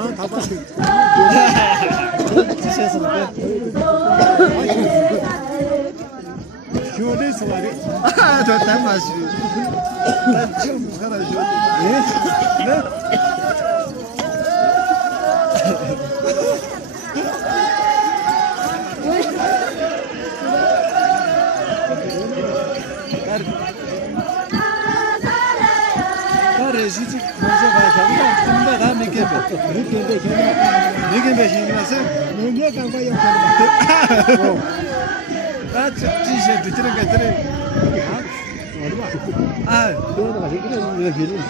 하나 다 봤어. 드셨습니까? 교대에서 말이. 좋다 맛이. 난 처음 살아줘. 나를 시집 먼저 가서 다 믿겠네. 믿겠네 신나서. 내가 강바야 가. 아, 지시해 드리는 게 드리. 아, 너가 이거 내가 기름.